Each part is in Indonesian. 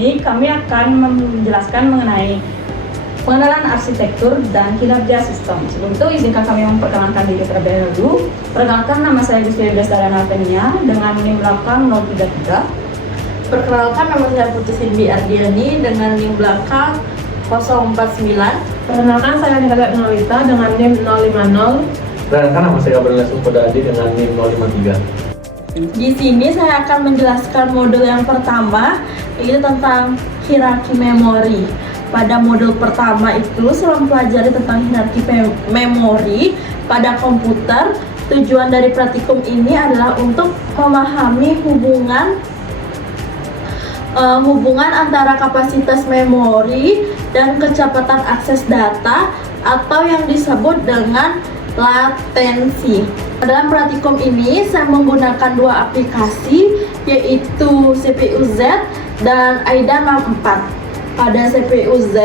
ini kami akan menjelaskan mengenai pengenalan arsitektur dan kinerja sistem. Sebelum itu izinkan kami memperkenalkan diri terlebih dahulu. Perkenalkan, nama saya Gustia Bestariana Artenia dengan NIM belakang 033. Perkenalkan, nama saya Putri Cindy Ardiani dengan NIM belakang 049. Perkenalkan, saya Nikaga Nolita dengan NIM 050. Perkenalkan, nama saya Gabriel Sukhodadi dengan NIM 053. Di sini saya akan menjelaskan modul yang pertama, yaitu tentang hierarki memori. Pada modul pertama itu saya mempelajari tentang hierarki memori pada komputer. Tujuan dari praktikum ini adalah untuk memahami hubungan antara kapasitas memori dan kecepatan akses data atau yang disebut dengan latensi. Dalam praktikum ini saya menggunakan dua aplikasi, yaitu CPU-Z dan AIDA 64. Pada CPU-Z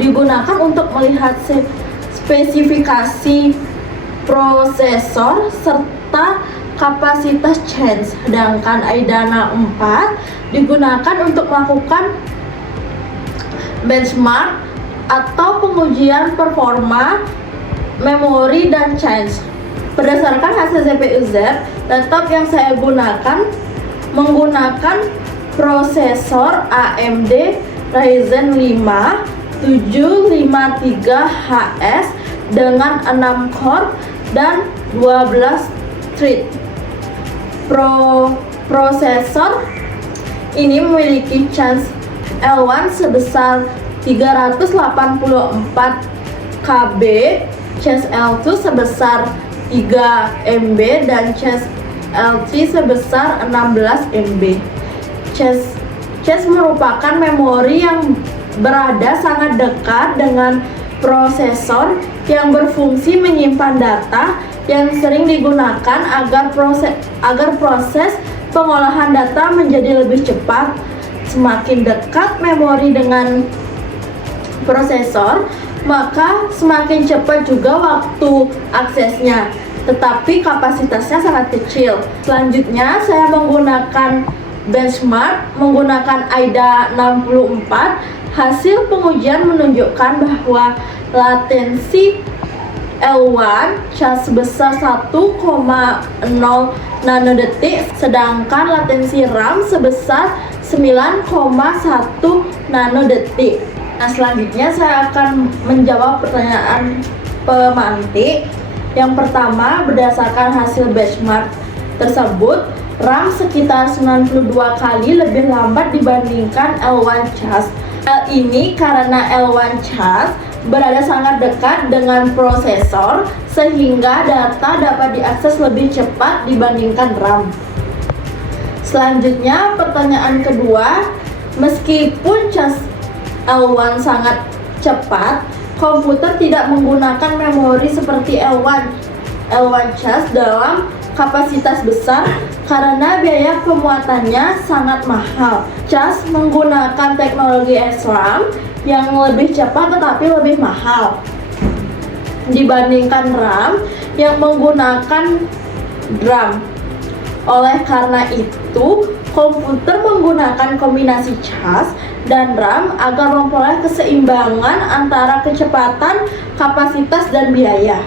digunakan untuk melihat spesifikasi prosesor serta kapasitas change, sedangkan AIDA 64 digunakan untuk melakukan benchmark atau pengujian performa memori dan change. Berdasarkan hasil CPU-Z, laptop yang saya gunakan menggunakan prosesor AMD Ryzen 5 753HS dengan 6 core dan 12 thread. Prosesor ini memiliki chance L1 sebesar 384 KB, chance L2 sebesar 3 MB dan chance L3 sebesar 16 MB. Chance merupakan memori yang berada sangat dekat dengan prosesor yang berfungsi menyimpan data yang sering digunakan agar proses pengolahan data menjadi lebih cepat. Semakin dekat memori dengan prosesor, maka semakin cepat juga waktu aksesnya, tetapi kapasitasnya sangat kecil. Selanjutnya saya menggunakan benchmark menggunakan AIDA 64. Hasil pengujian menunjukkan bahwa latensi L1 sebesar 1,0 nanodetik, sedangkan latensi RAM sebesar 9,1 nanodetik. Nah, selanjutnya saya akan menjawab pertanyaan pemantik. Yang pertama, berdasarkan hasil benchmark tersebut, RAM sekitar 92 kali lebih lambat dibandingkan L1 cas. Hal ini karena L1 cas berada sangat dekat dengan prosesor sehingga data dapat diakses lebih cepat dibandingkan RAM. Selanjutnya, pertanyaan kedua, meskipun cas L1 sangat cepat, komputer tidak menggunakan memori seperti L1 cas dalam kapasitas besar karena biaya pemuatannya sangat mahal. Cas menggunakan teknologi SRAM yang lebih cepat tetapi lebih mahal dibandingkan RAM yang menggunakan DRAM. Oleh karena itu, komputer menggunakan kombinasi cas dan RAM agar memperoleh keseimbangan antara kecepatan, kapasitas, dan biaya.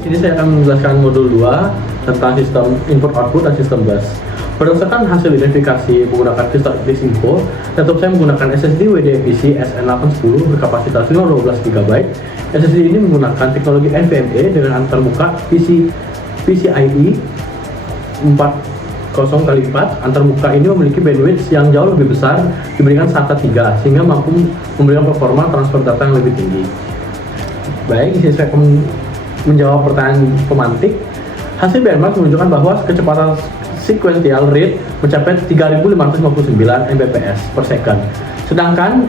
Di sini saya akan menjelaskan modul 2 tentang sistem input output dan sistem bus. Berdasarkan hasil identifikasi menggunakan sistem Disinfo, laptop saya menggunakan SSD WD-EVC SN810 berkapasitas 512 GB. SSD ini menggunakan teknologi NVMe dengan antarmuka PCIe 40x4. Antarmuka ini memiliki bandwidth yang jauh lebih besar dibandingkan SATA 3 sehingga mampu memberikan performa transfer data yang lebih tinggi. Baik, di sini saya akan menjawab pertanyaan pemantik. Hasil benchmark menunjukkan bahwa kecepatan sequential rate mencapai 3559 Mbps per second, sedangkan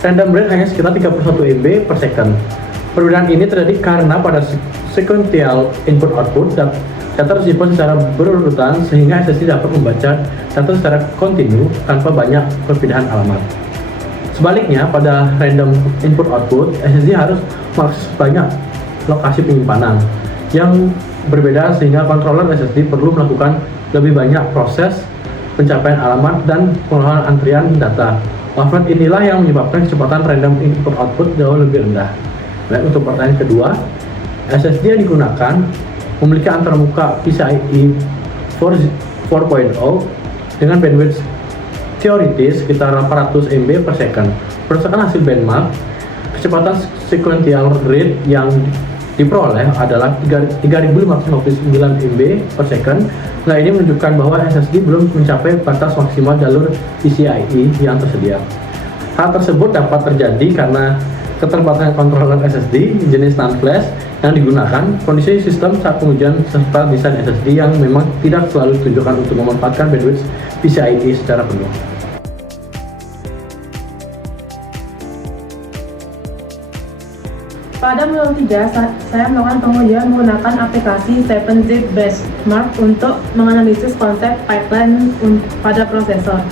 random rate hanya sekitar 31 MB per second. Perbedaan ini terjadi karena pada sequential input output data tersimpan secara berurutan sehingga SSD dapat membaca data secara kontinu tanpa banyak perpindahan alamat. Sebaliknya, pada random input-output, SSD harus mengakses banyak lokasi penyimpanan yang berbeda sehingga controller SSD perlu melakukan lebih banyak proses pencapaian alamat dan pengolahan antrian data. Overhead inilah yang menyebabkan kecepatan random input-output jauh lebih rendah. Baik, untuk pertanyaan kedua, SSD yang digunakan memiliki antarmuka PCIe 4.0 dengan bandwidth teoritis sekitar 800 MB per second. Berdasarkan hasil benchmark, kecepatan sequential rate yang diperoleh adalah 3559 MB per second. Nah, ini menunjukkan bahwa SSD belum mencapai batas maksimal jalur PCIe yang tersedia. Hal tersebut dapat terjadi karena keterbatasan controller SSD jenis NAND flash yang digunakan, kondisi sistem saat pengujian, serta desain SSD yang memang tidak selalu ditujukan untuk memanfaatkan bandwidth PCIe secara penuh. Pada modul 3, saya melakukan pengujian menggunakan aplikasi 7-Zip Benchmark untuk menganalisis konsep pipeline pada prosesor.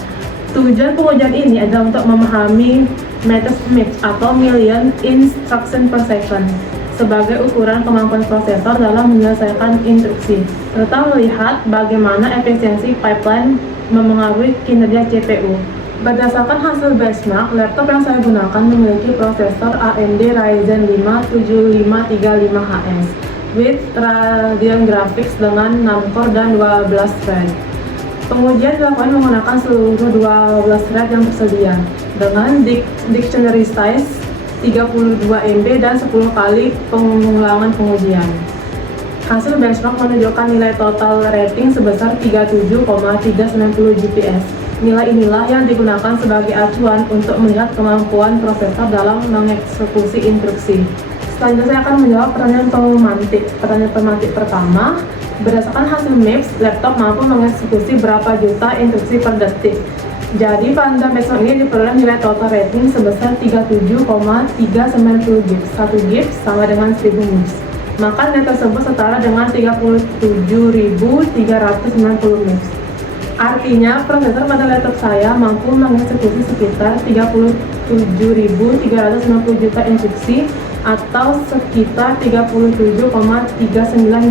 Tujuan pengujian ini adalah untuk memahami MIPS atau Million Instruction per Second sebagai ukuran kemampuan prosesor dalam menyelesaikan instruksi, serta melihat bagaimana efisiensi pipeline memengaruhi kinerja CPU. Berdasarkan hasil benchmark, laptop yang saya gunakan memiliki prosesor AMD Ryzen 5 7535HS with Radeon Graphics dengan 6 core dan 12 thread. Pengujian dilakukan menggunakan seluruh 12 thread yang tersedia dengan dictionary size 32 MB dan 10 kali pengulangan pengujian. Hasil benchmark menunjukkan nilai total rating sebesar 37,390 GPS. Nilai inilah yang digunakan sebagai acuan untuk melihat kemampuan prosesor dalam mengeksekusi instruksi. Selanjutnya saya akan menjawab pertanyaan pemantik. Pertanyaan pemantik pertama, berdasarkan hasil MIPS, laptop mampu mengeksekusi berapa juta instruksi per detik. Jadi pada benchmark ini diperoleh nilai total rating sebesar 37,390 gigs. 1 gigs sama dengan 1000 MIPS. Maka nilai tersebut setara dengan 37.390 MIPS. Artinya, prosesor pada laptop saya mampu mengeksekusi sekitar 37.390 juta instruksi atau sekitar 37,39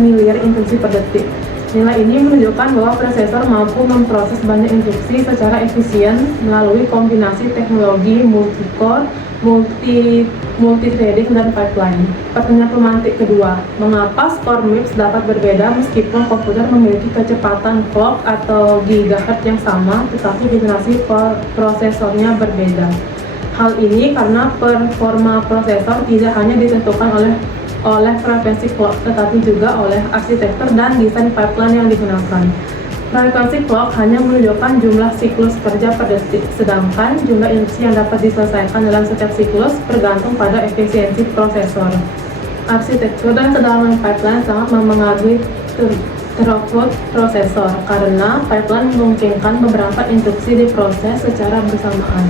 miliar instruksi per detik. Nilai ini menunjukkan bahwa prosesor mampu memproses banyak instruksi secara efisien melalui kombinasi teknologi multi-core, multi-threading, dan pipeline. Pertanyaan pemantik kedua, mengapa skor MIPS dapat berbeda meskipun komputer memiliki kecepatan clock atau gigahertz yang sama, tetapi generasi prosesornya berbeda? Hal ini karena performa prosesor tidak hanya ditentukan oleh frekuensi clock, tetapi juga oleh arsitektur dan desain pipeline yang digunakan. Frekuensi clock hanya menunjukkan jumlah siklus kerja per detik, sedangkan jumlah instruksi yang dapat diselesaikan dalam setiap siklus bergantung pada efisiensi prosesor. Arsitektur dan kedalaman pipeline sangat memengaruhi throughput prosesor, karena pipeline memungkinkan beberapa instruksi diproses secara bersamaan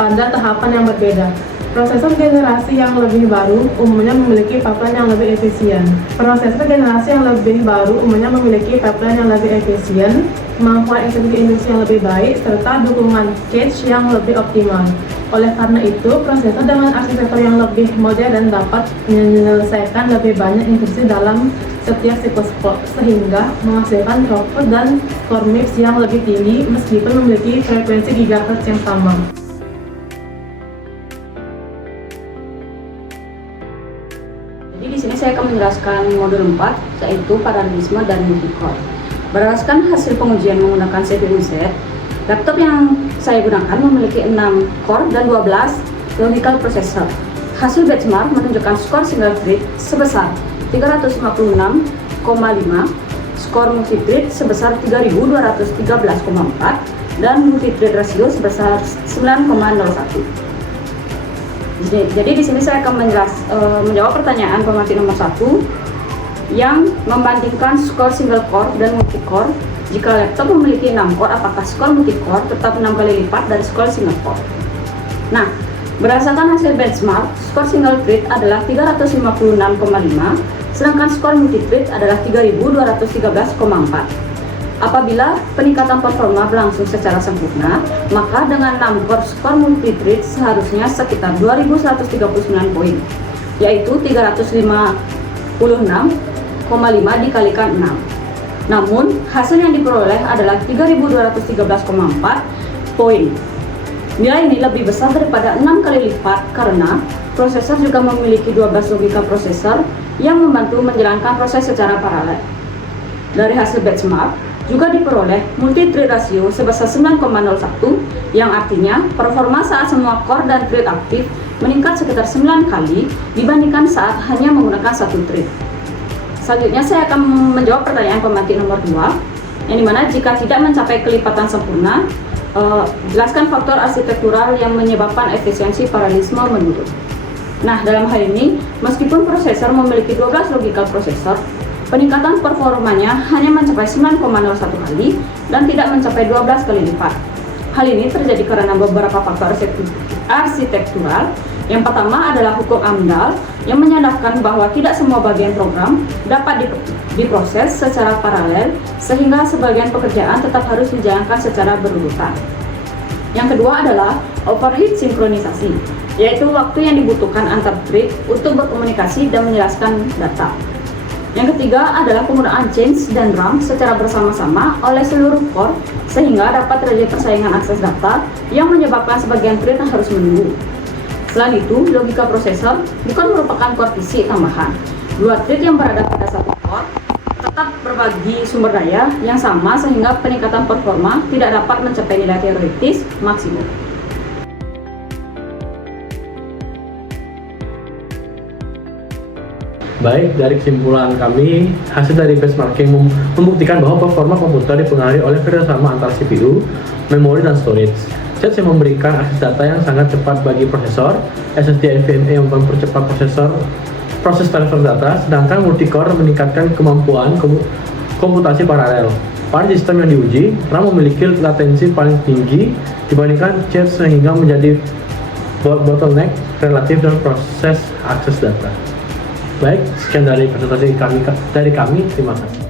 pada tahapan yang berbeda. Prosesor generasi yang lebih baru umumnya memiliki pipeline yang lebih efisien. Prosesor generasi yang lebih baru umumnya memiliki pipeline yang lebih efisien, kemampuan eksekusi instruksi yang lebih baik, serta dukungan cache yang lebih optimal. Oleh karena itu, prosesor dengan arsitektur yang lebih modern dapat menyelesaikan lebih banyak instruksi dalam setiap siklus clock, sehingga menghasilkan throughput dan skor MIPS yang lebih tinggi meskipun memiliki frekuensi gigahertz yang sama. Jadi di sini saya akan menjelaskan modul 4, yaitu paralelisme dan multi-core. Berdasarkan hasil pengujian menggunakan CPU Z, laptop yang saya gunakan memiliki 6 core dan 12 logical processor. Hasil benchmark menunjukkan skor single thread sebesar 356,5, skor multi-thread sebesar 3213,4, dan multi-thread rasio sebesar 9,01. Jadi di sini saya akan menjawab pertanyaan pemantik nomor 1 yang membandingkan skor single core dan multi core. Jika laptop memiliki 6 core, apakah skor multi core tetap 6 kali lipat dari skor single core? Nah, berdasarkan hasil benchmark, skor single thread adalah 356,5, sedangkan skor multi thread adalah 3213,4. Apabila peningkatan performa berlangsung secara sempurna, maka dengan number skor multi-thread seharusnya sekitar 2139 poin, yaitu 356,5 dikalikan 6. Namun, hasil yang diperoleh adalah 3213,4 poin. Nilai ini lebih besar daripada 6 kali lipat karena prosesor juga memiliki 12 logika prosesor yang membantu menjalankan proses secara paralel. Dari hasil benchmark, juga diperoleh multi-thread rasio sebesar 9,01 yang artinya performa saat semua core dan thread aktif meningkat sekitar 9 kali dibandingkan saat hanya menggunakan satu thread. Selanjutnya saya akan menjawab pertanyaan pemantik nomor 2, yang dimana jika tidak mencapai kelipatan sempurna, jelaskan faktor arsitektural yang menyebabkan efisiensi paralelisme menurun. Nah, dalam hal ini, meskipun prosesor memiliki 12 logika prosesor, peningkatan performanya hanya mencapai 9,01 kali dan tidak mencapai 12 kali lipat. Hal ini terjadi karena beberapa faktor arsitektural. Yang pertama adalah hukum Amdahl yang menyadapkan bahwa tidak semua bagian program dapat diproses secara paralel, sehingga sebagian pekerjaan tetap harus dijalankan secara berurutan. Yang kedua adalah overhead sinkronisasi, yaitu waktu yang dibutuhkan antar thread untuk berkomunikasi dan menjelaskan data. Yang ketiga adalah penggunaan change dan RAM secara bersama-sama oleh seluruh core sehingga dapat terjadi persaingan akses data yang menyebabkan sebagian thread harus menunggu. Selain itu, logika prosesor bukan merupakan core PC tambahan. Dua thread yang berada pada satu core tetap berbagi sumber daya yang sama sehingga peningkatan performa tidak dapat mencapai nilai teoritis maksimum. Baik, dari kesimpulan kami, hasil dari benchmarking membuktikan bahwa performa komputer dipengaruhi oleh kerjasama antara CPU, memori, dan storage. Jet yang memberikan akses data yang sangat cepat bagi prosesor, SSD NVMe yang mempercepat proses transfer data, sedangkan multicore meningkatkan kemampuan komputasi paralel. Pada sistem yang diuji, RAM memiliki latensi paling tinggi dibandingkan Jet sehingga menjadi bottleneck relatif dalam proses akses data. Baik, sekian dari presentasi kami. Terima kasih.